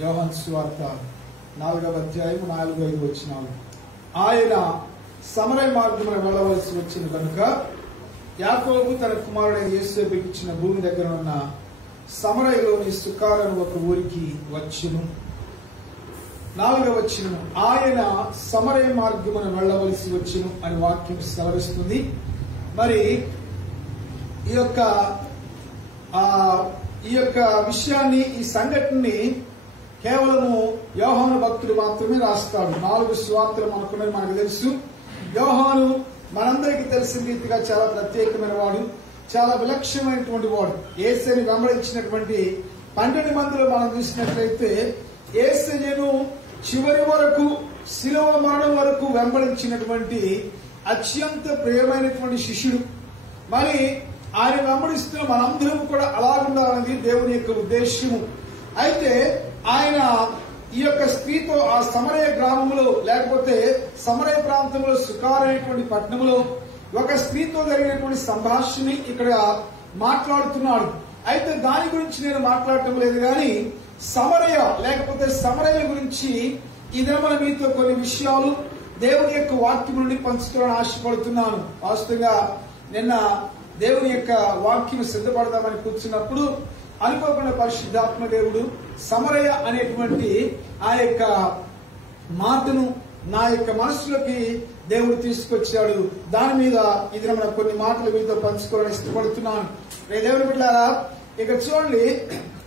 యోహాను సువార్త 4వ అధ్యాయం 4-5 వచనాలు. ఆయన సమరయ మార్గమున వెళ్ళవలసి వచ్చిన కనుక యాకోబు తన కుమారుడైన యేసేపుకి ఇచ్చిన భూమి దగ్గర ఉన్న సమరయలోని సుకార్ అను ఒక ఊరికి వచ్చును. 4వ వచనం, ఆయన సమరయ మార్గమున వెళ్ళవలసి వచ్చును అని వాక్యం సెలవిస్తుంది. మరి ఈ యొక్క విషయాన్ని, ఈ సంఘటనని కేవలము యోహాను భక్తుడు మాత్రమే రాస్తాడు. 4 సువార్తలు మనకు తెలుసు. యోహాను మనందరికీ తెలిసిన రీతిగా చాలా ప్రత్యేకమైన వాడు, చాలా విలక్షణమైనటువంటి వాడు. యేసుని వెంబడించినటువంటి 12 మందిలో మనం చూసినట్లయితే యేసును చివరి వరకు, శిలువ మరణం వరకు వెంబడించినటువంటి అత్యంత ప్రియమైనటువంటి శిష్యుడు. మరి ఆయన వెంబడిస్తున్న మనందరం కూడా అలాగుండాలన్నది దేవుని యొక్క ఉద్దేశము. అయితే ఆయన ఈ యొక్క స్త్రీతో ఆ సమరయ గ్రామంలో, లేకపోతే సమరయ ప్రాంతంలో సుకార్ అనేటువంటి పట్టణంలో ఒక స్త్రీతో జరిగినటువంటి సంభాషణ ఇక్కడ మాట్లాడుతున్నాడు. అయితే దాని గురించి నేను మాట్లాడటం లేదు, కానీ సమరయ లేకపోతే సమరయ గురించి ఇదేమో మీతో కొన్ని విషయాలు దేవుని యొక్క వాక్యం నుండి పంచుకోవాలని ఆశపడుతున్నాను. వాస్తవంగా నిన్న దేవుని యొక్క వాక్యం సిద్ధపడదామని కూర్చున్నప్పుడు అనుకోకుండా పరిశుద్ధాత్మ దేవుడు సమరయ అనేటువంటి ఆ యొక్క మాటను నా యొక్క మనసులోకి దేవుడు తీసుకొచ్చాడు. దాని మీద ఇది మన కొన్ని మాటలు మీతో పంచుకోవాలని ఇష్టపడుతున్నాను. దేవుని బిడ్డలారా, ఇక చూడండి,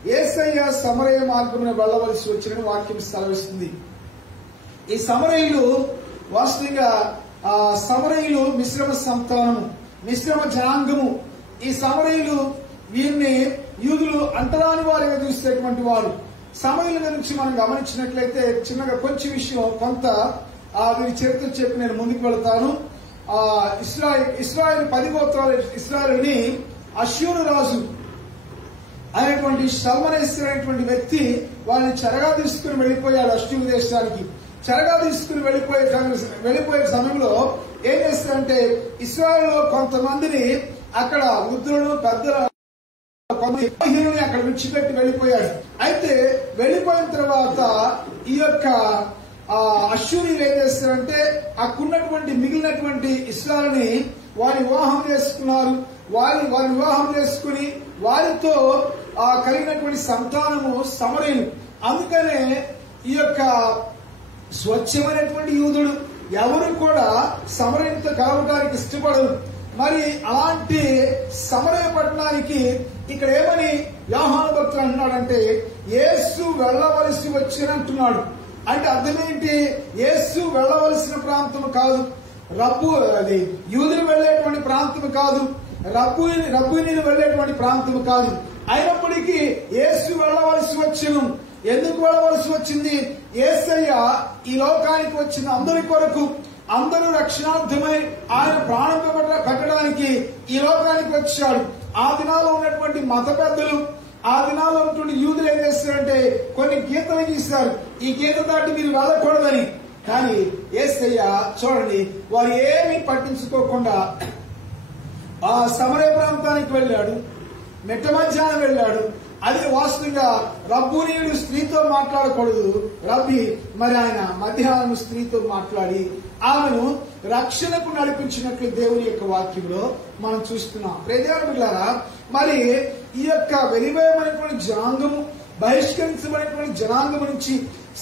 యేసయ్య సమరయ మార్గమున వెళ్ళవలసి వచ్చిన వాక్యం సెలవిస్తుంది. ఈ సమరయులు వాస్తవంగా సమరయులు మిశ్రమ సంతానము, మిశ్రమ జనాంగము. ఈ సమరయులు వీరిని యూదులు అంటరాని వారిగా చూసేటువంటి వారు. సమరయుల గురించి మనం గమనించినట్లయితే చిన్నగా కొంచెం విషయం కొంత వీరి చరిత్ర చెప్పి నేను ముందుకు వెళతాను. ఇశ్రాయేల్ 10 గోత్రాల ఇశ్రాయేలుని అష్షూరు రాజు అయినటువంటి షల్మనేసర్ అనేటువంటి వ్యక్తి వాళ్ళని చెరగా తీసుకుని వెళ్లిపోయాడు. అష్షూరు దేశానికి చెరగా తీసుకుని వెళ్లిపోయే సమయంలో ఏం చేస్తారంటే ఇశ్రాయేలులో కొంతమందిని అక్కడ వృద్ధులను, పెద్దలు, కొంతమంది అక్కడ విడిచిపెట్టి వెళ్లిపోయాడు. అయితే వెళ్లిపోయిన తర్వాత ఈ యొక్క అష్షూరీయులు ఏం చేస్తారంటే అక్కడున్నటువంటి మిగిలినటువంటి ఇశ్రాయేలుని వారి వివాహం చేసుకున్నారు. వారి వివాహం చేసుకుని వారితో కలిగినటువంటి సంతానము సమరయులు. అందుకనే ఈ యొక్క స్వచ్ఛమైనటువంటి యూదుడు ఎవరు కూడా సమరయులతో కలవడానికి ఇష్టపడరు. మరి అలాంటి సమరయ పట్టణానికి ఇక్కడ ఏమని యోహాను భక్తులు అంటున్నాడంటే యేసు వెళ్ళవలసి వచ్చినంటున్నాడు. అంటే అర్థమేంటి? యేసు వెళ్ళవలసిన ప్రాంతం కాదు, అది యూదులు వెళ్లేటువంటి ప్రాంతం కాదు, రబ్బునీలు వెళ్లేటువంటి ప్రాంతం కాదు. అయినప్పటికీ యేసు వెళ్ళవలసి వచ్చును. ఎందుకు వెళ్ళవలసి వచ్చింది? యేసయ్య ఈ లోకానికి వచ్చిన అందరి కొరకు, అందరూ రక్షణార్థమై ఆయన ప్రాణం పెట్టడానికి ఈ లోకానికి వచ్చాడు. ఆ దినాల్లో ఉన్నటువంటి మత పెద్దలు, ఆ దినాల్లో ఉన్నటువంటి యూదులు ఏం చేస్తారంటే కొన్ని గీతలు గీస్తారు, ఈ గీత దాటి మీరు వెళ్ళకూడదని. కానీ యేసయ్య చూడండి, వారు ఏమీ పట్టించుకోకుండా ఆ సమరయ ప్రాంతానికి వెళ్ళాడు. మెట్ట మధ్యాహ్నం వెళ్ళాడు. అది వాస్తవంగా రబ్బునీయుడు స్త్రీతో మాట్లాడకూడదు, రబ్బి మరి ఆయన మధ్యాహ్నం స్త్రీతో మాట్లాడి ఆమెను రక్షణకు నడిపించినట్లు దేవుని యొక్క వాక్యంలో మనం చూస్తున్నాం. ప్రియదేవులారా, మరి ఈ యొక్క వెలివేయమైనటువంటి జనాంగము, బహిష్కరించబడినటువంటి జనాంగం నుంచి,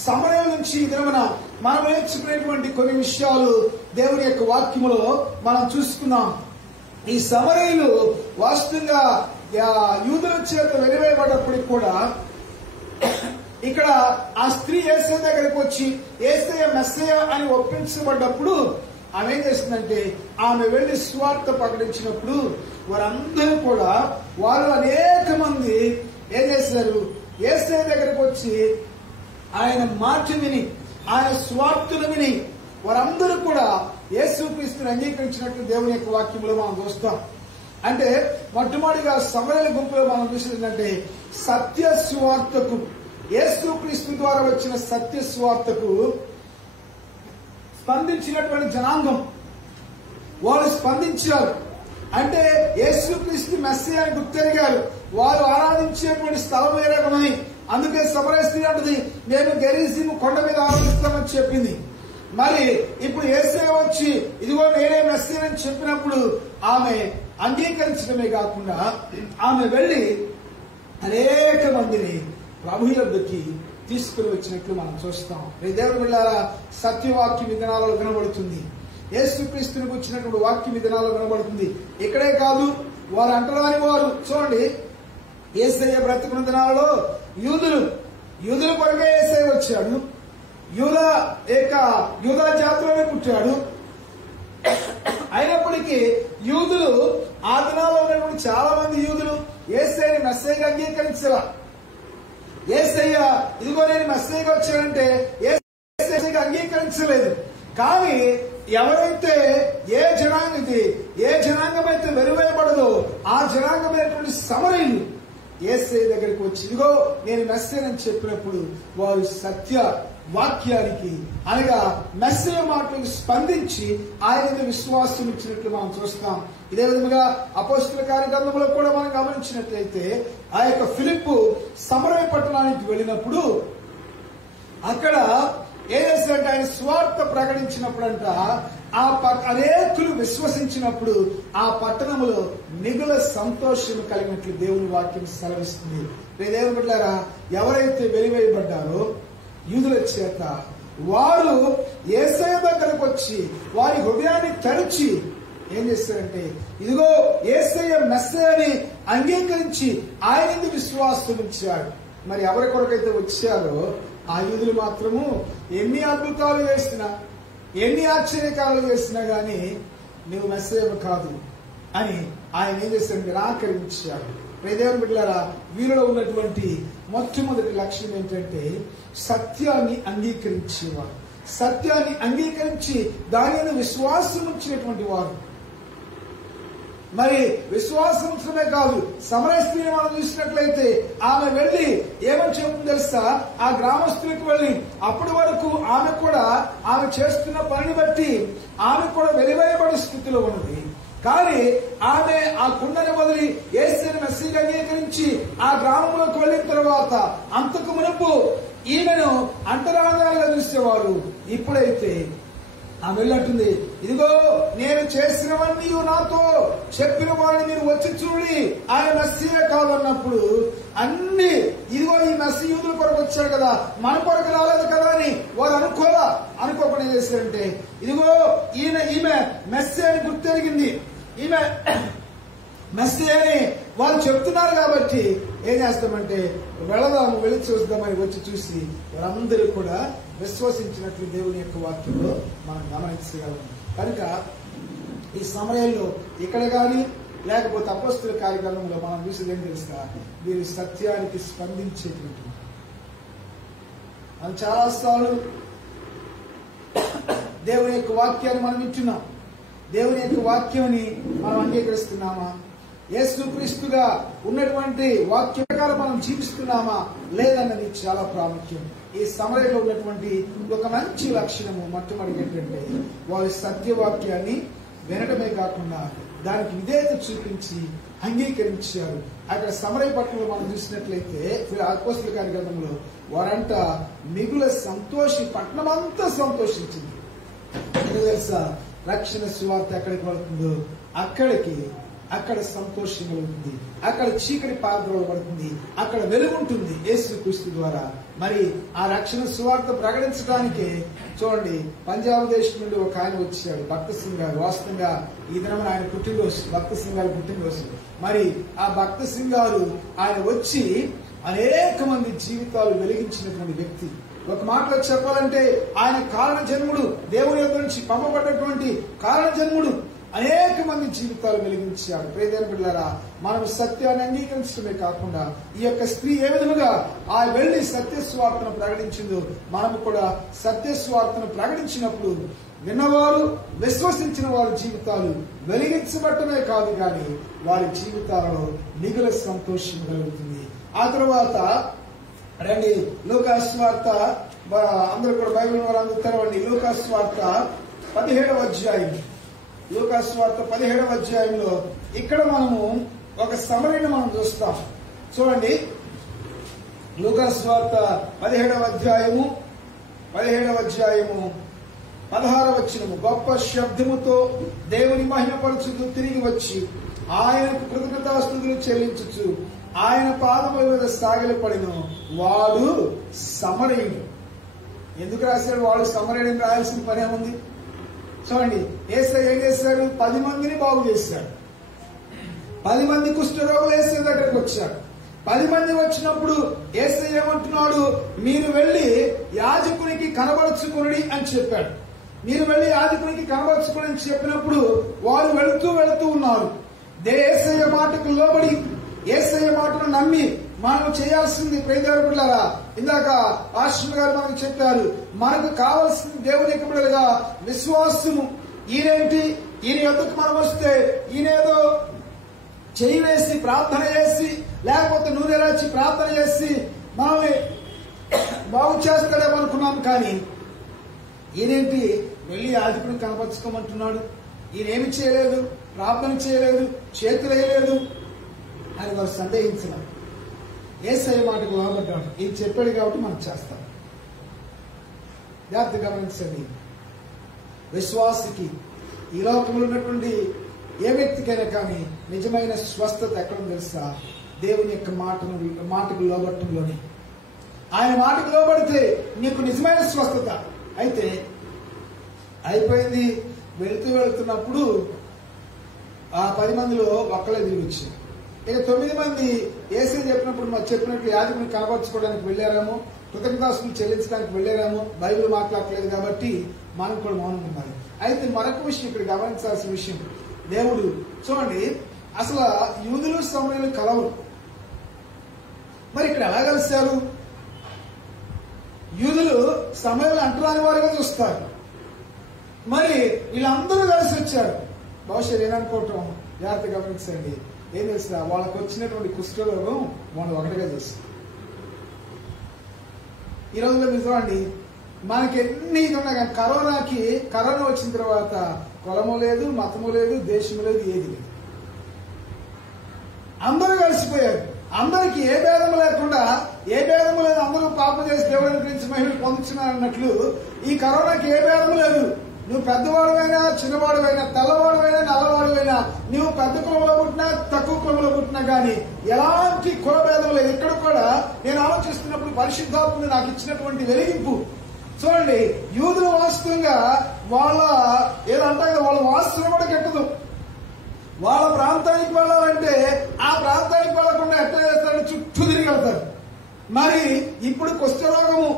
సమరయ నుంచి ఇదిన మనం నేర్చుకునేటువంటి కొన్ని విషయాలు దేవుని యొక్క వాక్యములో మనం చూసుకున్నాం. ఈ సమరయులు వాస్తవంగా యూదుల చేత వెలివేయబడ్డప్పటికి కూడా ఇక్కడ ఆ స్త్రీ యేసయ్య దగ్గరికి వచ్చి యేసయ్య మెస్సయ్య అని ఒప్పించబడ్డప్పుడు ఆమె ఏం చేసిందంటే ఆమె వెళ్లి సువార్త ప్రకటించినప్పుడు వారందరూ కూడా, వారు అనేక మంది ఏం చేశారు? యేసయ్య దగ్గరికి వచ్చి ఆయన మాట విని, ఆయన సువార్తను విని వారందరూ కూడా యేసుక్రీస్తుని అంగీకరించినట్లు దేవుని యొక్క వాక్యంలో మనం చూస్తాం. అంటే మొట్టమొదటిగా సమరయుల గుంపులో మనం చూసేదంటే సత్య సువార్తకు, యేసుక్రీస్తు ద్వారా వచ్చిన సత్య సువార్తకు స్పందించినటువంటి జనాంగం, వారు స్పందించారు. అంటే యేసుక్రీస్తు మెస్సీయా అని గుర్తెరిగారు. వారు ఆరాధించేటువంటి స్థలం వేరొకమని, అందుకే సమరయ స్త్రీ అంటది, నేను గెరిజీము కొండ మీద ఆలోచిస్తానని చెప్పింది. మరి ఇప్పుడు యేసయ్య వచ్చి ఇదిగో నేనే మెస్సీయని చెప్పినప్పుడు ఆమె అంగీకరించడమే కాకుండా ఆమె వెళ్లి అనేక మందిని ప్రభు యొద్దకి తీసుకుని వచ్చినట్లు మనం చూస్తాం. దేవుని బిడ్డలారా, సత్యవాక్య విధానాలలో వినబడుతుంది. యేసుక్రీస్తునికి వచ్చినటువంటి వాక్య విధానాలు వినబడుతుంది. ఇక్కడే కాదు, వారు అంటరాని వారు చూడండి, యేసయ్య బ్రతుకున్న దినాలలో యూదుల కొరకే యేసయ్య వచ్చాడు. యూదా జాతిలోనే పుట్టాడు. అయినప్పటికీ యూదులు ఆ దినాల్లో ఉన్నటువంటి చాలా మంది యూదులు యేసయ్యని మెస్సీగా అంగీకరించరా. యేసయ్య ఇదిగో నేను మెస్సీగా వచ్చాడంటే యేసయ్యగా అంగీకరించలేదు. కానీ ఎవరైతే ఏ జనాంగం అయితే వెలువయబడదో ఆ జనాంగమైనటువంటి సమరయులు యేసయ్య దగ్గరికి వచ్చి ఇదిగో నేను మెస్సీయని చెప్పినప్పుడు వారు సత్య వాక్యానికి అనగా మెస్సయ్య మాటలకు స్పందించి ఆయన విశ్వాసం ఇచ్చినట్లు మనం చూస్తాం. ఇదే విధంగా అపోస్తలుల కార్యక్రమంలో కూడా మనం గమనించినట్లయితే ఆ యొక్క ఫిలిప్పు సమరయ పట్టణానికి వెళ్ళినప్పుడు అక్కడ ఏం చేశారంటే ఆయన స్వార్థ ప్రకటించినప్పుడంట అనేకులు విశ్వసించినప్పుడు ఆ పట్టణంలో మిగుల సంతోషం కలిగినట్లు దేవుని వాక్యం సెలవిస్తుంది. దేవుని బిడ్డలారా, ఎవరైతే వెలివేయబడ్డారో యూదుల చేత వారు యేసయ్య దగ్గరకు వచ్చి వారి హృదయాన్ని తెరిచి ఏం చేస్తారంటే ఇదిగో యేసయ్య మెస్సయ్యని అంగీకరించి ఆయన విశ్వాసం ఇచ్చాడు. మరి ఎవరి కొరకైతే వచ్చారో ఆ యూదులు మాత్రము ఎన్ని అద్భుతాలు చేసినా ఎన్ని ఆశ్చర్యకాలు చేసినా గాని నువ్వు మెస్సయ్య కాదు అని ఆయన ఏం చేశాడు, నిరాకరించాడు. దేవుని బిడ్డలారా, వీరిలో ఉన్నటువంటి మొట్టమొదటి లక్ష్యం ఏంటంటే సత్యాన్ని అంగీకరించేవారు, సత్యాన్ని అంగీకరించి దానిని విశ్వాసం ఉంచినటువంటి వారు. మరి విశ్వాసం ఉంచడమే కాదు, సమరయ స్త్రీని మనం చూసినట్లయితే ఆమె వెళ్లి ఏమని చెప్తుంది తెలుసా, ఆ గ్రామస్తులకు వెళ్లి అప్పటి వరకు ఆమె చేస్తున్న పనిని బట్టి ఆమె కూడా వెలివేయబడే స్థితిలో ఉన్నది. కానీ ఆమె ఆ కుండని వదిలి యేసుని మెస్సీగా అంగీకరించి ఆ గ్రామంలోకి వెళ్లిన తర్వాత అంతకు మునుపు ఈమెను అంటరాంగాలుగా చూసేవారు. ఇప్పుడైతే ఆమె వెళ్ళంటుంది, ఇదిగో నేను చేసినవన్నీ నాతో చెప్పిన వాడిని మీరు వచ్చి చూడి ఆయన మెస్సీయే కాదన్నప్పుడు అన్ని ఇదిగో ఈ మెస్సీ యూదుల కొరకు వచ్చాడు కదా, మన కొరకు రాలేదు కదా అని వారు అనుకోకుండా ఏం చేశారంటే ఇదిగో ఈమె మెస్సీ అని గుర్తెరిగింది, ఈమె మెస్సీ అని వాళ్ళు చెప్తున్నారు కాబట్టి ఏం చేస్తామంటే వెళ్ళి చూద్దామని వచ్చి చూసి వారందరూ కూడా విశ్వసించినట్లు దేవుని యొక్క వాక్యంలో మనం గమనించగలం. కనుక ఈ సమయంలో ఇక్కడ కానీ లేకపోతే అపోస్తలుల కార్యక్రమంలో మనం చూసేది ఏం తెలుసా, వీరి సత్యానికి స్పందించేటువంటి మనం చాలాసార్లు దేవుని యొక్క వాక్యాన్ని మనం వింటున్నాం. దేవుని యొక్క వాక్యాన్ని మనం అంగీకరిస్తున్నామా, యేసుక్రీస్తుగా ఉన్నటువంటి వాక్య ప్రకారం మనం జీవిస్తున్నామా లేదన్నది చాలా ప్రాముఖ్యం. ఈ సమయంలో ఉన్నటువంటి ఒక మంచి లక్షణము మొట్టమొదటి ఏంటంటే వారి సత్యవాక్యాన్ని వినడమే కాకుండా దానికి విధేయత చూపించి అంగీకరించారు. అక్కడ సమరయ పట్టణంలో మనం చూసినట్లయితే అపోస్తలుల కార్యక్రమంలో వారంట మిగుల పట్టణమంతా సంతోషించింది. తెలుసా, రక్షణ సువార్త ఎక్కడికి వెళుతుందో అక్కడ సంతోషం కలుగుతుంది, అక్కడ చీకటి పారద్రోలబడుతుంది, అక్కడ వెలుగుంటుంది యేసుక్రీస్తు ద్వారా. మరి ఆ రక్షణ సువార్త ప్రకటించడానికి చూడండి, పంజాబ్ దేశం నుండి ఒక ఆయన వచ్చాడు, భక్త సింగ్ గారు. వాస్తవంగా ఈ దినం ఆయన పుట్టినరోజు, భక్త సింగ్ గారి పుట్టినరోజు. మరి ఆ భక్త సింగ్ గారు ఆయన వచ్చి అనేక మంది జీవితాలు వెలిగించినటువంటి వ్యక్తి. ఒక మాటలో చెప్పాలంటే ఆయన కారణ జన్ముడు, దేవుని యొక్క నుంచి పంపబడ్డటువంటి కారణ జన్ముడు. అనేక మంది జీవితాలు వెలిగించాడు. ప్రియమైన బిడ్డలారా, మనం సత్యాన్ని అంగీకరించడమే కాకుండా ఈ యొక్క స్త్రీ ఏ విధముగా ఆ వెళ్లి సత్యస్వార్తను ప్రకటించిందో మనము కూడా సత్యస్వార్తను ప్రకటించినప్పుడు విన్నవారు విశ్వసించిన వారి జీవితాలు వెలిగించబట్టమే కాదు కానీ వారి జీవితాలలో మిగుల సంతోషం కలుగుతుంది. ఆ తర్వాత రండి లూకాసు వార్త, అందరూ కూడా బైబిల్ వారు అందరూ తెరవండి. లూకాసు వార్త 17వ అధ్యాయం. లూకాసు వార్త 17వ అధ్యాయంలో ఇక్కడ మనము ఒక సమరయను మనం చూస్తాం. చూడండి, లూకా సువార్త 17వ అధ్యాయము 16వ వచనము. గొప్ప శబ్దముతో దేవుని మహిమపరచుతూ తిరిగి వచ్చి ఆయనకు కృతజ్ఞతాస్తుతులు చెల్లించుచు ఆయన పాదముల మీద సాగిలపడిను. వాడు సమరయుడు. ఎందుకు రాశాడు వాడు సమరయుడిని? రాయాల్సిన పని ఏముంది? చూడండి, యేసయ్య ఏం చేశాడు? 10 మందిని బాగు చేశాడు. 10 మంది కుష్ఠరోగులు యేసయ్య దగ్గరకు వచ్చారు. 10 మంది వచ్చినప్పుడు యేసయ్య ఏమంటున్నాడు? మీరు వెళ్లి యాజకునికి కనబరుచుకుని అని చెప్పాడు. మీరు వెళ్లి యాజకునికి కనబరుచుకుని అని చెప్పినప్పుడు వారు వెళుతూ ఉన్నారు. యేసయ్య మాటకు లోబడి యేసయ్య మాటను నమ్మి మనం చేయాల్సింది ప్రియదేవుని బిడ్డలారా, ఇందాక ఆశ్రమ గారు మనకు చెప్పారు, మనకు కావాల్సింది దేవుని యొక్క బిడ్డలుగా విశ్వాసము. ఈయనేంటి? ఈయన యొద్దకు మనం వస్తే ఈయనేదో చేయి వేసి ప్రార్థన చేసి లేకపోతే నూనె రాచి ప్రార్థన చేసి మనల్ని బాగు చేస్తాడేమో అనుకున్నాం. కానీ ఈయనేంటి? వెళ్లి యాజకుడిని కనపరుచుకోమంటున్నాడు. ఈయనేమి చేయలేదు, ప్రార్థన చేయలేదు, చేతులు వేయలేదు అని వారు సందేహించినారు. యేసయ్య మాటకు లోబడ్డాడు. ఇది చెప్పాడు కాబట్టి మనం చేస్తాం. జాగ్రత్తగా గమనించండి. విశ్వాసికి ఈ లోకంలో ఉన్నటువంటి ఏ వ్యక్తికైనా కానీ నిజమైన స్వస్థత ఎక్కడ తెలుసా? దేవుని యొక్క మాటకు లోబట్టంలోనే. ఆయన మాటకు లోబడితే నీకు నిజమైన స్వస్థత. అయితే అయిపోయింది. వెళుతున్నప్పుడు ఆ 10 మందిలో ఒక్కలే తిరిగి వచ్చారు. ఇక 9 మంది యేసయ్య చెప్పినట్లు యాజకుని కనబరుచుకోవడానికి వెళ్ళారేమో, కృతజ్ఞతాస్తుతులు చెల్లించడానికి వెళ్ళారేమో. బైబిల్ మాట్లాడలేదు కాబట్టి మనం కూడా మౌనం ఉండాలి. అయితే మరొక విషయం ఇక్కడ గమనించాల్సిన విషయం, దేవుడు చూడండి, అసలు యూదులు సమరయులు కలవరు. మరి ఇక్కడ ఎలా కలిశారు? యూదులు సమరయులు అంటరాని వారుగా చూస్తారు. మరి వీళ్ళందరూ కలిసి వచ్చారు. బహుశా ఏమనుకోవటం, జాగ్రత్త గమనించండి. ఏం తెలుసా? వాళ్ళకు వచ్చినటువంటి కుష్ఠరోగం వాళ్ళు ఒకటిగా చేస్తారు. ఈ రోజుల్లో మీరు చూడండి, మనకి ఎన్ని ఉన్నా కానీ కరోనా వచ్చిన తర్వాత కులము లేదు, మతము లేదు, దేశము లేదు, ఏది లేదు. అందరూ కలిసిపోయారు. అందరికి ఏ భేదము లేకుండా, ఏ భేదము లేదు, అందరూ పాపం చేసి దేవుడిని గురించి మహిళలు పొందుతున్నారు అన్నట్లు ఈ కరోనాకి ఏ భేదము లేదు. నువ్వు పెద్దవాడువైనా, చిన్నవాడువైనా, తెల్లవాడువైనా, నల్లవాడువైనా, నువ్వు పెద్ద కులంలో పుట్టినా, తక్కువ కులంలో పుట్టినా కానీ ఎలాంటి కులభేదం లేదు. ఇక్కడ కూడా నేను ఆలోచిస్తున్నప్పుడు పరిశుద్ధాత్మ నాకు ఇచ్చినటువంటి వెలిగింపు చూడండి. యూదులు వాస్తవంగా వాళ్ళ ఏదంటే వాళ్ళ వాస్తవం కూడా కట్టదు. వాళ్ళ ప్రాంతానికి వెళ్ళాలంటే ఆ ప్రాంతానికి వెళ్లకుండా ఎట్లా చేస్తారని చుట్టూ తిరిగి వెళ్తారు. మరి ఇప్పుడు కుష్ఠరోగము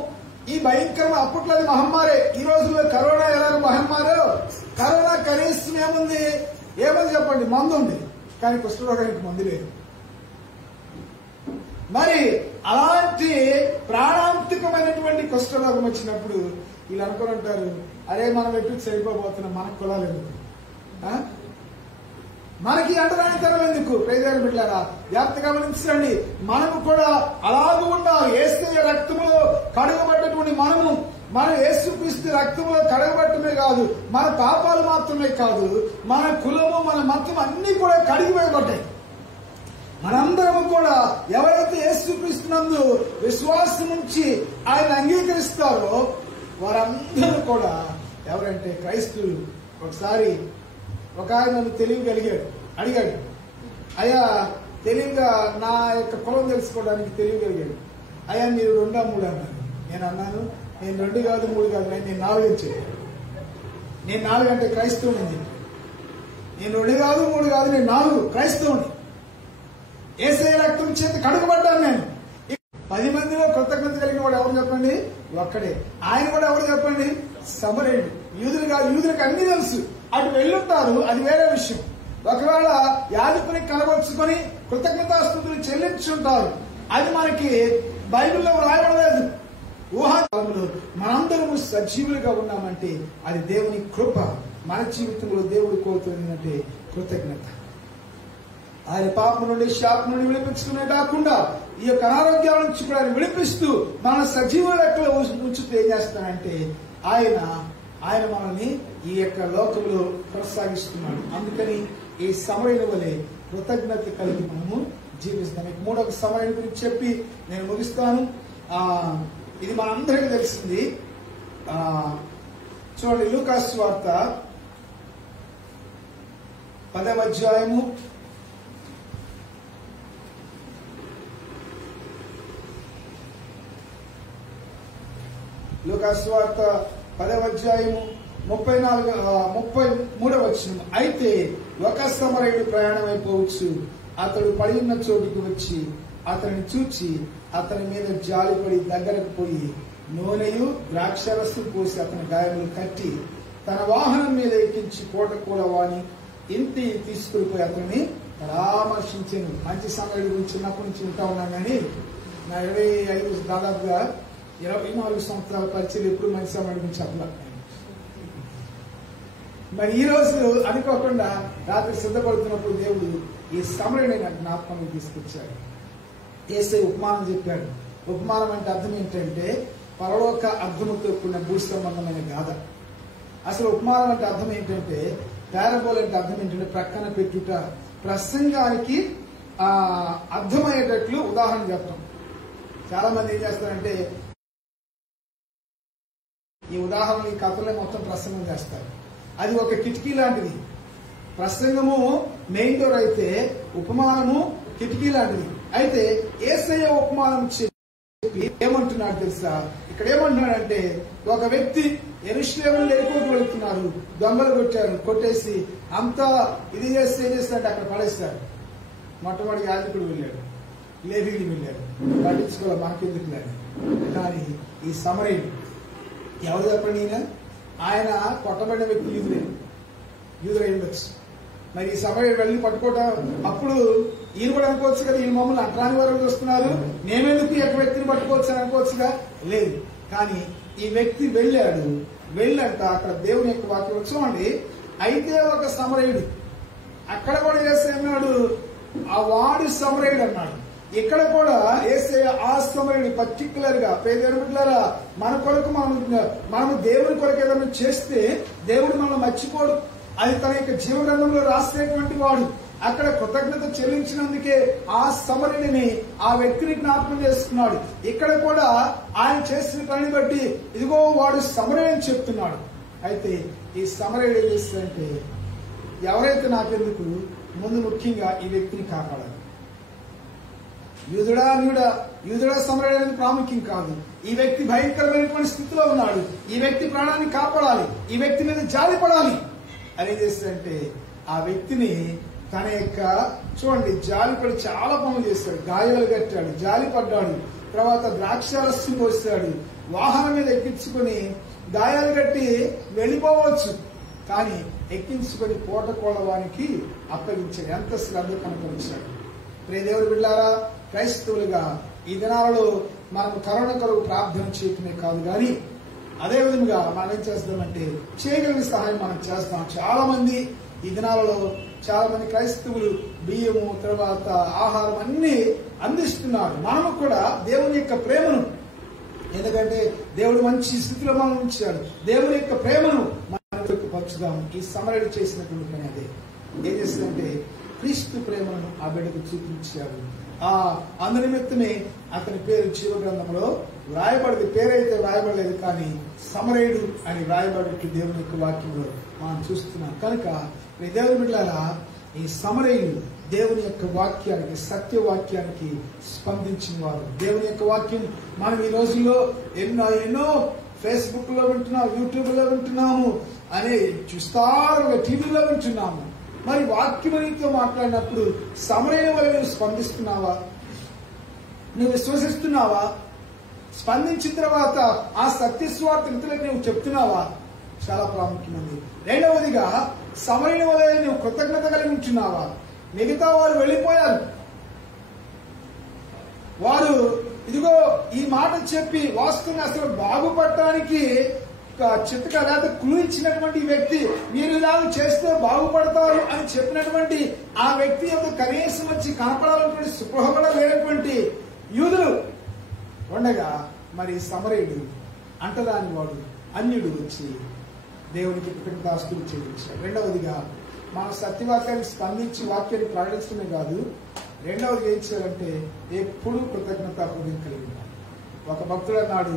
ఈ భయంకరమైన, అప్పట్లో అది మహమ్మారి. ఈ రోజుల్లో కరోనా ఎలాగ మహమ్మారో, కరోనా కనీసం ఏముంది చెప్పండి? మందు ఉంది, కానీ కుష్ఠరోగానికి మందు లేదు. మరి అలాంటి ప్రాణాంతికమైనటువంటి కుష్ఠరోగం వచ్చినప్పుడు వీళ్ళు అనుకుని ఉంటారు, అరే మనం ఎటు సరిపోబోతున్నాం, మనకు కులాలు ఎందుకు, మనకి అంటరానితనం ఎందుకు? ప్రియదేవుని బిడ్డలారా, జాగ్రత్తగా గమనించండి. మనము కూడా అలాగూ ఉండాలి. యేసయ్య రక్తములో కడుగబడ్డటువంటి మనం యేసుక్రీస్తు రక్తములో కడగబట్టమే కాదు, మన పాపాలు మాత్రమే కాదు, మన కులము, మన మతం అన్ని కూడా కడిగివేయబడ్డాయి. మనందరము కూడా ఎవరైతే యేసుక్రీస్తునందు విశ్వాసం నుంచి ఆయన అంగీకరిస్తారో వారందరూ కూడా ఎవరంటే క్రైస్తవులు. ఒకసారి ఒక ఆయన నన్ను తెలియగలిగాడు, అడిగాడు, అయ్యా తెలివిగా నా యొక్క కులం తెలుసుకోవడానికి తెలియగలిగాడు. అయ్యా మీరు 2, 3 అన్నారు. నేను అన్నాను, నేను 2 కాదు 3 కాదు, నేను 4 చెప్పాను. నేను 4 అంటే క్రైస్తవుని చెప్పి, నేను 2 కాదు 3 కాదు, నేను 4 క్రైస్తవుని. యేసయ్య రక్తం చేత కడుగబడ్డాను నేను. 10 మందిలో కృతజ్ఞత కలిగిన వాడు ఎవరు చెప్పండి? ఒక్కడే. ఆయన కూడా ఎవరు చెప్పండి? సమరయుడు. యూదులు కాదు, యూదులకు అన్ని తెలుసు. అటు వెళ్ళుంటారు, అది వేరే విషయం. ఒకవేళ యాజకునికి కనబరుచుకొని కృతజ్ఞతాస్తుతులు చెల్లించుంటారు, అది మనకి బైబిల్లో రాయబడలేదు. ఊహాకాలంలో మనందరము సజీవులుగా ఉన్నామంటే అది దేవుని కృప. మన జీవితంలో దేవుడు కోరుతుందంటే కృతజ్ఞత. ఆయన పాపం నుండి, శాపం నుండి విడిపించుకునే కాకుండా ఈ యొక్క అనారోగ్యాల నుంచి కూడా ఆయన విడిపిస్తూ మన సజీవ లెక్కలో ఉంచుతూ ఏం చేస్తానంటే ఆయన మనల్ని ఈ యొక్క లోకంలో కొనసాగిస్తున్నాడు. అందుకని ఈ సమరయుని వలె కృతజ్ఞత కలిగి మనము జీవిస్తాం. మీకు మూడవ సమరయుడి గురించి చెప్పి నేను ముగిస్తాను. ఇది మనందరికీ తెలిసింది. చూడండి, లూకా సువార్త 10వ అధ్యాయము 33వ వచనం. అయితే ఒక సమరయుడు ప్రయాణమైపోవచ్చు. అతడు పడి ఉన్న చోటుకు వచ్చి అతనిని చూచి అతని మీద జాలిపడి దగ్గరకు పోయి నూనెయు ద్రాక్షరసం పోసి అతని గాయములు కట్టి తన వాహనం మీద ఎక్కించి కోట కూడా వాని ఇంటి తీసుకుని పోయి అతన్ని పరామర్శించాను. మంచి సమరయుడి గురించి చిన్నప్పటి నుంచి వింటా ఉన్నాను, కానీ నా 25 దాదాపుగా 24 సంవత్సరాల పరిచయం ఎప్పుడు మంచి సమరయుడి గురించి చెప్పలేదు. మరి ఈ రోజు అనుకోకుండా రాత్రి సిద్ధపడుతున్నప్పుడు దేవుడు ఈ సమరయుడిని నాకు జ్ఞాపకం తీసుకొచ్చాడు. యేసయ్య ఉపమానం చెప్పాడు. ఉపమానం అంటే అర్థం ఏంటంటే పరలోక అర్థముతో కూడిన భూ సంబంధమైన గాథ. అసలు ఉపమానం అంటే అర్థం ఏంటంటే, పారబోల్ అంటే అర్థం ఏంటంటే ప్రక్కన పెట్టుట, ప్రసంగానికి అర్థమయ్యేటట్లు ఉదాహరణ చెప్పడం. చాలా మంది ఏం చేస్తారంటే ఈ ఉదాహరణ ఈ కథలే మొత్తం ప్రసంగం చేస్తారు. అది ఒక కిటికీ లాంటిది. ప్రసంగము మెయిన్ డోర్ అయితే ఉపమానము కిటికీ లాంటిది. అయితే యేసయ్య ఉపమానం చెప్పి ఏమంటున్నాడు తెలుసా? ఇక్కడ ఏమంటున్నాడంటే, ఒక వ్యక్తి యెరూషలేములో ఎరుకోకు వెళ్తున్నారు, దొంగలు కొట్టేసి అంతా ఇది చేస్తే ఏం చేస్తారంటే అక్కడ పడేస్తారు. మొట్టమొదటి యాజకుడు వెళ్ళాడు, లేవీయుడు వెళ్ళాడు, పట్టించుకోవాలి మనకెందుకు లేదు. కానీ ఈ సమరయుడు ఎవరు చెప్పండి, ఆయన కొట్టబడిన వ్యక్తి యూదులై ఉండొచ్చు. మరి ఈ సమరయుడు వెళ్ళి పట్టుకోవటం, అప్పుడు ఈయన కూడా అనుకోవచ్చు కదా, ఈయన మమ్మల్ని అంటరాని వారు వస్తున్నారు, మేమెందుకు ఈ యొక్క వ్యక్తిని పట్టుకోవచ్చు అని అనుకోవచ్చుగా. లేదు, కానీ ఈ వ్యక్తి వెళ్ళంట అక్కడ దేవుని యొక్క వాక్యం చూడండి. అయితే ఒక సమరయుడు, అక్కడ కూడా యేసయ్య ఆ వాడు సమరయుడు అన్నాడు. ఇక్కడ కూడా యేసయ్య ఆ సమరయుడు పర్టికులర్ గా పేదలారా మన కొరకు మనము దేవుని కొరకు ఏదైనా చేస్తే దేవుడు మనల్ని మర్చిపోడు. అది తన యొక్క జీవ గ్రంథంలో రాసేటువంటి వాడు. అక్కడ కృతజ్ఞత చెల్లించినందుకే ఆ సమరయుడిని, ఆ వ్యక్తిని జ్ఞాపకం చేసుకున్నాడు. ఇక్కడ కూడా ఆయన చేసిన పనిని బట్టి ఇదిగో వాడు సమరయుడు అని చెప్తున్నాడు. అయితే ఈ సమరయుడు ఏం చేస్తాడంటే, ఎవరైతే నాకెందుకు, ముందు ముఖ్యంగా ఈ వ్యక్తిని కాపాడాలి. యూదుడా సమరయుడు అనేది ప్రాముఖ్యం కాదు. ఈ వ్యక్తి భయంకరమైనటువంటి స్థితిలో ఉన్నాడు, ఈ వ్యక్తి ప్రాణాన్ని కాపాడాలి, ఈ వ్యక్తి మీద జాలి పడాలి అని చేస్తాడంటే ఆ వ్యక్తిని తన యొక్క చూడండి జాలిపడి చాలా పనులు చేస్తాడు. గాయాలు కట్టాడు, జాలి పడ్డాడు, తర్వాత ద్రాక్షారసం పోస్తాడు, వాహనం మీద ఎక్కించుకొని గాయాలు కట్టి వెళ్ళిపోవచ్చు, కానీ ఎక్కించుకొని కోటకోళవానికి అప్పగించాడు. ఎంత శ్రద్ధ కనపరిచాడు. ప్రియదేవుడు బిడ్డలారా, క్రైస్తవులుగా ఈ దినాలలో మనం కరుణ కొరకు ప్రార్థన చేయటమే కాదు, కానీ అదే విధంగా మనం ఏం చేస్తామంటే చేయగలిగిన సహాయం మనం చేస్తాం. చాలా మంది ఈ దినాలలో చాలా మంది క్రైస్తవులు బియ్యము తర్వాత ఆహారం అన్ని అందిస్తున్నారు. మనము కూడా దేవుని యొక్క ప్రేమను, ఎందుకంటే దేవుడు మంచి స్థితిలో మనం ఉంచాడు, దేవుని యొక్క ప్రేమను మనకు పంచుదాము. ఈ సమరయుడు చేసినటువంటి పని అదే. ఏం చేస్తుందంటే క్రీస్తు ప్రేమను ఆ బిడ్డకు చూపించాడు. అందునిమిత్తమే అతని పేరు జీవ గ్రంథంలో వ్రాయబడింది. పేరైతే వ్రాయబడలేదు, కానీ సమరయుడు అని వ్రాయబడేట్టు దేవుని యొక్క వాక్యంలో మనం చూస్తున్నాం. కనుక దేవుని బిడ్డలారా, ఈ సమరయుడు దేవుని యొక్క వాక్యానికి, సత్యవాక్యానికి స్పందించిన వారు. దేవుని యొక్క వాక్యం మనం ఈ రోజుల్లో ఎన్నో ఫేస్బుక్ లో వింటున్నాం, యూట్యూబ్ లో వింటున్నాము, అనే విస్తారంగా టీవీలో వింటున్నాము. మరి వాక్యం నీతో మాట్లాడినప్పుడు సమరయుని వల్ల నువ్వు స్పందిస్తున్నావా? నువ్వు విశ్వసిస్తున్నావా? స్పందించిన తర్వాత ఆ సత్యస్వార్థ ఇతరులకు నువ్వు చెప్తున్నావా? చాలా ప్రాముఖ్యమైనది. రెండవదిగా సమరయుని వల్ల నువ్వు కృతజ్ఞత కలిగి ఉంటున్నావా? మిగతా వారు వెళ్ళిపోయారు, వారు ఇదిగో ఈ మాట చెప్పి వాస్తవంగా అసలు బాగుపడటానికి చిత్తక లేదా క్లూ ఇచ్చినటువంటి వ్యక్తి, మీరు ఇలా చేస్తే బాగుపడతారు అని చెప్పినటువంటి ఆ వ్యక్తి యొక్క కనీసం వచ్చి కనపడాలన్నటువంటి స్పృహ కూడా లేనటువంటి యూదులు ఉండగా, మరి సమరయుడు అంటదాని వాడు అన్యుడు వచ్చి దేవునికి కృతజ్ఞతాస్తుతులు చెల్లించాడు. రెండవదిగా మన సత్యవాక్యాన్ని స్పందించి వాక్యాన్ని ప్రకటించడమే కాదు, రెండవది ఏం చేయాలంటే ఎప్పుడు కృతజ్ఞతా హృదయం కలిగి ఉండాలి. ఒక భక్తుడు అన్నాడు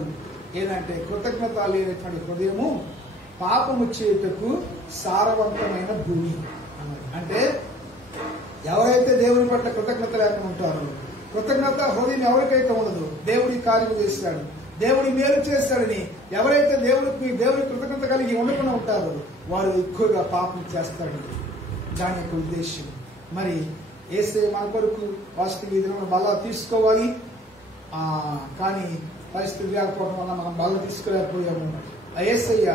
ఏంటంటే, కృతజ్ఞత లేనటువంటి హృదయము పాపము చేయుటకు సారవంతమైన భూమి అన్నది. అంటే ఎవరైతే దేవుని పట్ల కృతజ్ఞత లేకుండా ఉంటారో, కృతజ్ఞత హృదయం ఎవరికైతే ఉండదు, దేవుడి కార్యం చేశాడు, దేవుడి మేలు చేశాడని ఎవరైతే దేవుడి కృతజ్ఞత కలిగి ఉండకుండా ఉంటారో వారు ఎక్కువగా పాపం చేస్తాడు. దాని యొక్క ఉద్దేశం. మరి యేసయ్య మన కొరకు వాస్తవ విధానం బల తీసుకోవాలి, కానీ పరిస్థితి లేకపోవడం వల్ల మనం బల తీసుకోలేకపోయాము. యేసయ్య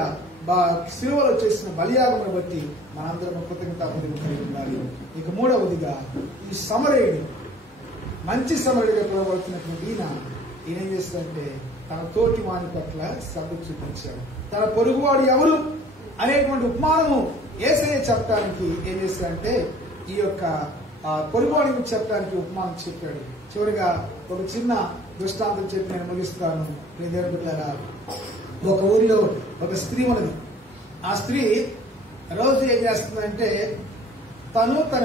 శిలువలో చేసిన బలియాగమును బట్టి మనందరం కృతజ్ఞత కలిగి ఉండాలి. ఇక మూడవదిగా ఈ సమరయుడు మంచి సమరయుడిగా పిలువబడుతున్నటువంటి ఈయన ఏం చేస్తాడంటే తన తోటి వాని పట్ల శ్రద్ధ చూపించాడు. తన పొరుగువాడు ఎవరు అనేటువంటి ఉపమానము యేసయ్య చెప్పడానికి ఏం చేస్తాడంటే ఈ యొక్క పొరుగువాడి గురించి చెప్పడానికి ఉపమానం చెప్పాడు. చివరిగా ఒక చిన్న దృష్టాంతం చెప్పి నేను ముగిస్తాను. బిడ్డలారా, ఒక ఊరిలో ఒక స్త్రీ ఉన్నది. ఆ స్త్రీ రోజు ఏం చేస్తుందంటే తన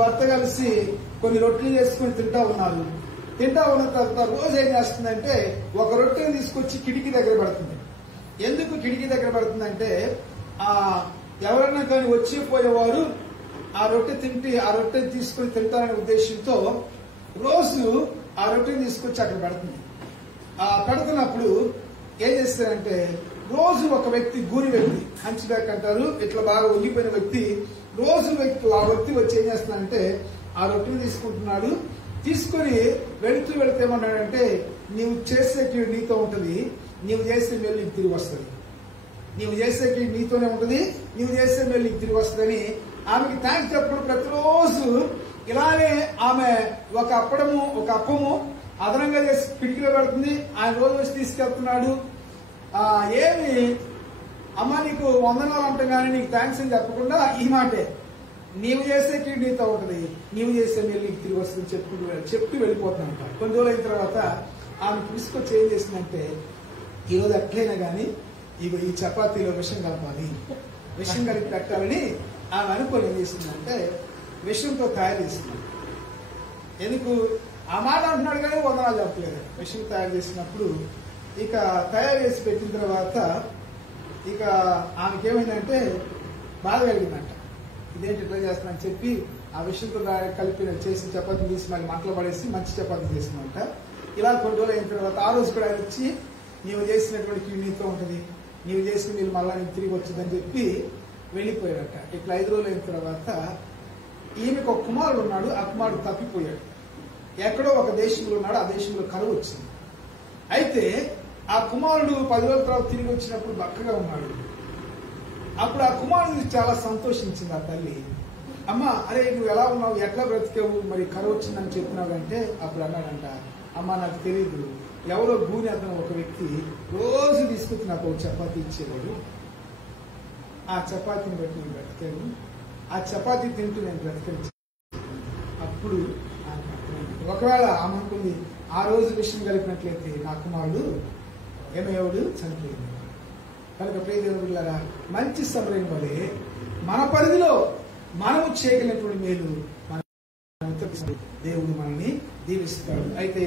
భర్త కలిసి కొన్ని రొట్టెలు చేసుకుని తింటా ఉన్నారు. తింటా ఉన్న తర్వాత రోజు ఏం చేస్తుందంటే ఒక రొట్టెని తీసుకొచ్చి కిటికీ దగ్గర పెడుతుంది. ఎందుకు కిటికీ దగ్గర పెడుతుందంటే ఎవరైనా కానీ వచ్చిపోయేవారు ఆ రొట్టె తీసుకుని తింటారనే ఉద్దేశంతో రోజు ఆ రొట్టెని తీసుకొచ్చి అక్కడ పెడుతుంది. పెడుతున్నప్పుడు ఏం చేస్తారంటే రోజు ఒక వ్యక్తి, గూని వ్యక్తి, హంచ్బ్యాక్ అంటారు, ఇట్లా బాగా ఉండిపోయిన వ్యక్తి, ఆ వ్యక్తి వచ్చి ఏం చేస్తున్నాడంటే ఆ రొట్టెని తీసుకుంటున్నాడు. తీసుకొని వెళుతూ ఏమన్నాడంటే, నీవు చేసే కీడు నీతో ఉంటుంది, నీవు చేసే మేలు నీకు తిరిగి వస్తుంది. నీవు చేసే కీడు నీతోనే ఉంటుంది, నీవు చేసే మేలు నీకు తిరిగి వస్తుందని ఆమెకి థ్యాంక్స్ చెప్పడం. ప్రతిరోజు ఇలానే ఆమె ఒక అప్పము అదనంగా చేసి కిటికీలో పెడుతుంది. ఆయన రోజు వచ్చి తీసుకెళ్తున్నాడు. ఏమి అమ్మ నీకు వందనాలు అంటే కానీ నీకు థ్యాంక్స్ అని చెప్పకుండా ఈ మాటే, నీవు చేసే కీడు నీతో ఉంటుంది, నీవు చేసే మేలు నీకు తిరిగి వస్తుంది చెప్పి వెళ్ళిపోతున్నట్ట. కొన్ని రోజులు అయిన తర్వాత ఆమె తీసుకొచ్చి ఏం చేసిందంటే, ఈరోజు ఎట్లయినా కానీ ఈ చపాతీలో విషం కలపాలి, విషం కలిపి పెట్టాలని ఆమె అనుకోని ఏం చేసిందంటే విషంతో తయారు చేసింది. ఎందుకు ఆ మాట అంటున్నాడు కానీ వందనాలు చెప్పలేదు. విషం తయారు చేసినప్పుడు ఇక తయారు చేసి పెట్టిన తర్వాత ఇక ఆమెకేమైందంటే బాధ కలిగిందంట. ఇదేంటి ఇట్లా చేస్తానని చెప్పి ఆ విషయంతో కలిపి చేసిన చపాతీ తీసి మళ్ళీ మంటలు పడేసి మంచి చపాతీ చేసిందంట. ఇలా కొన్ని రోజులు అయిన తర్వాత ఆ రోజు కూడా ఆయన వచ్చి, నీవు చేసినటువంటి కీడు నీతో ఉంటుంది, నీవు చేసిన మీరు మళ్ళా నీకు తిరిగి వచ్చిందని చెప్పి వెళ్ళిపోయాడట. ఇట్లా 5 రోజులు అయిన తర్వాత ఈమెకు ఒక కుమారుడు ఉన్నాడు. ఆ కుమారుడు తప్పిపోయాడు, ఎక్కడో ఒక దేశంలో ఉన్నాడు. ఆ దేశంలో కరువు వచ్చింది. అయితే ఆ కుమారుడు 10 రోజుల తర్వాత తిరిగి వచ్చినప్పుడు బక్కగా ఉన్నాడు. అప్పుడు ఆ కుమారుడిని చాలా సంతోషించింది ఆ తల్లి. అమ్మ, అరే నువ్వు ఎలా ఉన్నావు, ఎట్లా బ్రతికావు, మరి కరువు వచ్చిందని చెప్పినావు అంటే అప్పుడు అన్నాడంట, అమ్మ నాకు తెలియదు, ఎవరో గూని అతను ఒక వ్యక్తి రోజు తీసుకొచ్చి నాకు ఒక చపాతీ ఇచ్చేవాడు, ఆ చపాతీని బట్టి నేను బ్రతికాను, ఆ చపాతీ తింటూ నేను బ్రతికాను. అప్పుడు ఒకవేళ ఆమె అనుకుంది, ఆ రోజు విషయం కలిపినట్లయితే నా కుమారుడు ఏమయ్యాడు, చనిపోయింది. కనుక ప్రియదేవులారా, మంచి సమయం వలె మన పరిధిలో మనము చేయగలిగినటువంటి మేలు మన దేవుడు మనల్ని దీవిస్తాడు. అయితే